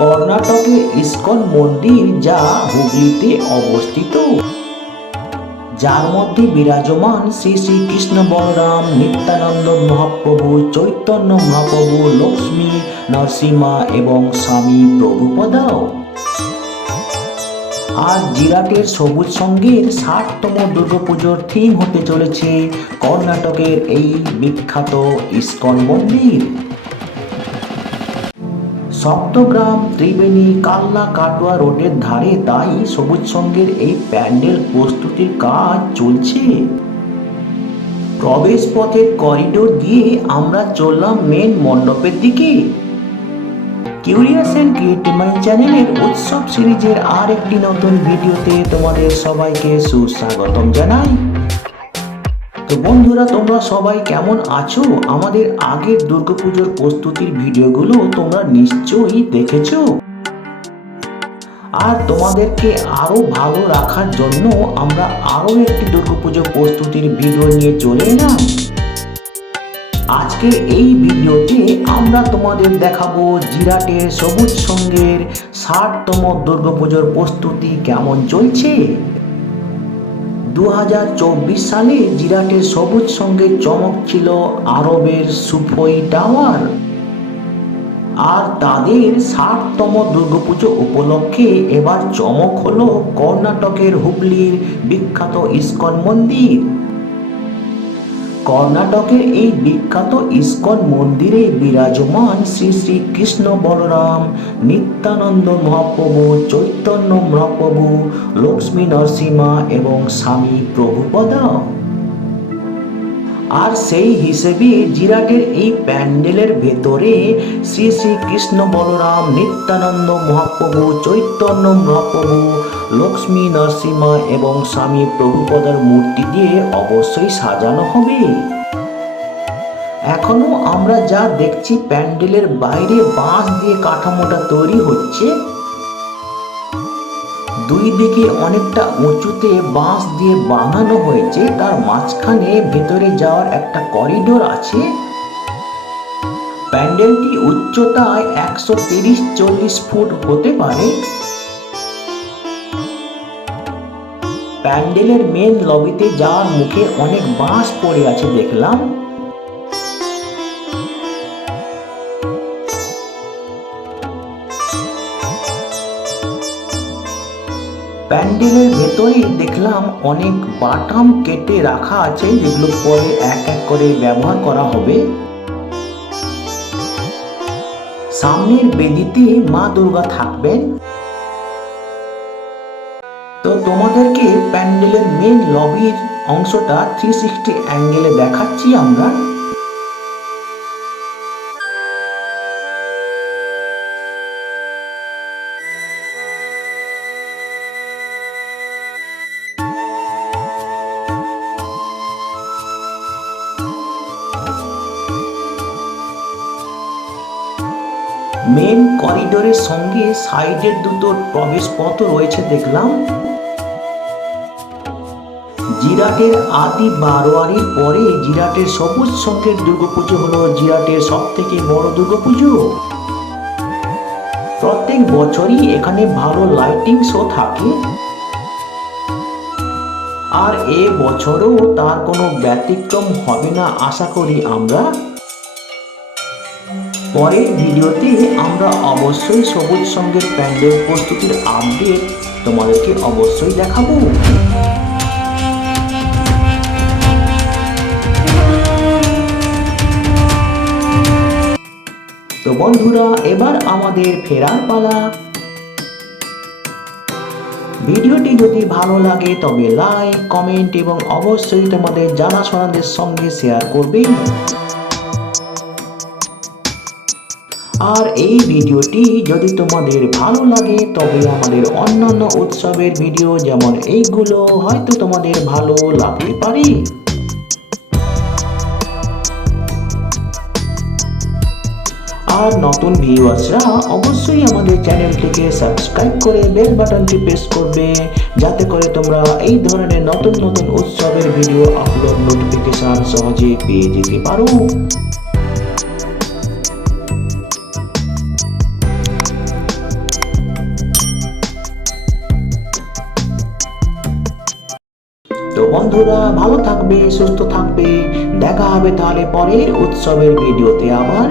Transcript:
কর্ণাটকের ইস্কন মন্দির যা হুগলিতে অবস্থিত। যার মধ্যে বিরাজমান শ্রী শ্রী কৃষ্ণ বলরাম, নিত্যানন্দ মহাপ্রভু, চৈতন্য মহাপ্রভু, লক্ষ্মী নরসিমা এবং স্বামী প্রভুপদাও। আর জিরাটের সবুজ সঙ্গের ষাটতম দুর্গাপুজোর থিম হতে চলেছে কর্ণাটকের এই বিখ্যাত ইস্কন মন্দির। সপ্তগ্রাম ত্রিবেণী কাল্লা কাটোয়া রোডের ধারে তাই সবুজ সঙ্গের এই প্যান্ডেল প্রস্তুতির কাজ চলছে। প্রবেশ পথের করিডোর দিয়ে আমরা চললাম মেন মণ্ডপের দিকে। কিউরিয়াস অ্যান্ড ক্রিয়েটিভ মাইন্ড চ্যানেলের উৎসব সিরিজের আর একটি নতুন ভিডিওতে তোমাদের সবাইকে সুস্বাগতম জানাই। তো বন্ধুরা, তোমরা সবাই কেমন আছো? আমাদের আগের দুর্গাপুজোর প্রস্তুতির ভিডিওগুলো তোমরা নিশ্চয়ই দেখেছ। আর তোমাদেরকে আরও ভালো রাখার জন্য আমরা আরও একটি দুর্গাপুজো প্রস্তুতির ভিডিও নিয়ে চলে এলাম। আজকের এই ভিডিওতে আমরা তোমাদের দেখাবো জিরাটের সবুজ সঙ্গের ষাটতম দুর্গাপুজোর প্রস্তুতি কেমন চলছে? দু হাজার চব্বিশ সালে জিরাটের সবুজ সঙ্গে চমক ছিল আরবের সুফই টাওয়ার। আর তাদের ষাটতম দুর্গাপুজো উপলক্ষে এবার চমক হলো কর্ণাটকের হুগলির বিখ্যাত ইস্কন মন্দির। কর্ণাটকের এই বিখ্যাত ইস্কন মন্দিরে বিরাজমান শ্রী শ্রী কৃষ্ণ বলরাম, নিত্যানন্দ মহাপ্রভু, চৈতন্য মহাপ্রভু, লক্ষ্মী নরসিমা এবং স্বামী প্রভুপদা। আর সেই হিসেবে জিরাটের এই প্যান্ডেলের ভেতরে শ্রী শ্রী কৃষ্ণ বলরাম, নিত্যানন্দ মহাপ্রভু, চৈতন্য মহাপ্রভু লক্ষ্মী নরসিমা এবং স্বামী প্রভুপদার মূর্তি দিয়ে অবশ্যই সাজানো হবে। এখনও আমরা যা দেখছি, প্যান্ডেলের বাইরে বাঁশ দিয়ে কাঠামোটা তৈরি হচ্ছে। দুই দিকে অনেকটা উঁচুতে বাঁশ দিয়ে বাঁধানো হয়েছে। তার মাঝখানে ভেতরে যাওয়ার একটা করিডোর আছে। প্যান্ডেলটি উচ্চতায় একশো তিরিশ চল্লিশ ফুট হতে পারে। প্যান্ডেলের মেন লবিতে যাওয়ার মুখে অনেক বাঁশ পড়ে আছে দেখলাম। প্যান্ডেলের ভেতরে দেখলাম অনেক বাটাম কেটে রাখা আছে, যেগুলো পরে এক এক করে ব্যবহার করা হবে। সামনের বেদিতে মা দুর্গা থাকবেন। তোমাদেরকে প্যান্ডেলের মেন লবির অংশটা থ্রি সিক্সটি অ্যাঙ্গেলে দেখাচ্ছি আমরা। মেন করিডোরের সঙ্গে সাইডের দুটো প্রবেশ পথ রয়েছে দেখলাম। জিরাটের আদি বারোয়ারির পরে জিরাটের সবুজ সঙ্গের দুর্গাপুজো হলো জিরাটের সব থেকে বড় দুর্গাপুজো। প্রত্যেক বছরই এখানে ভালো লাইটিং শো থাকে। আর এ বছরও তার কোনো ব্যতিক্রম হবে না, আশা করি আমরা। পরের ভিডিওতে আমরা অবশ্যই সবুজ সঙ্গের প্যান্ডেল প্রস্তুতির আপডেট তোমাদেরকে অবশ্যই দেখাবো। তো বন্ধুরা, এবার আমাদের ফেরার পালা। ভিডিওটি যদি ভালো লাগে, তবে লাইক কমেন্ট এবং অবশ্যই তোমাদের জানাশোনাদের সঙ্গে শেয়ার করবে। আর এই ভিডিওটি যদি তোমাদের ভালো লাগে, তবে আমাদের অন্যান্য উৎসবের ভিডিও যেমন এইগুলো, হয়তো তোমাদের ভালো লাগতে পারে। আর নতুন ভিউয়ার্সরা অবশ্যই আমাদের চ্যানেলটিকে সাবস্ক্রাইব করে বেল বাটনটি প্রেস করবে, যাতে করে তোমরা এই ধরনের নতুন নতুন উৎসবের ভিডিও আপলোড নোটিফিকেশান সহজে পেয়ে যেতে পারো। তো বন্ধুরা, ভালো থাকবে, সুস্থ থাকবে, দেখা হবে তাহলে পরের উৎসবের ভিডিওতে আবার।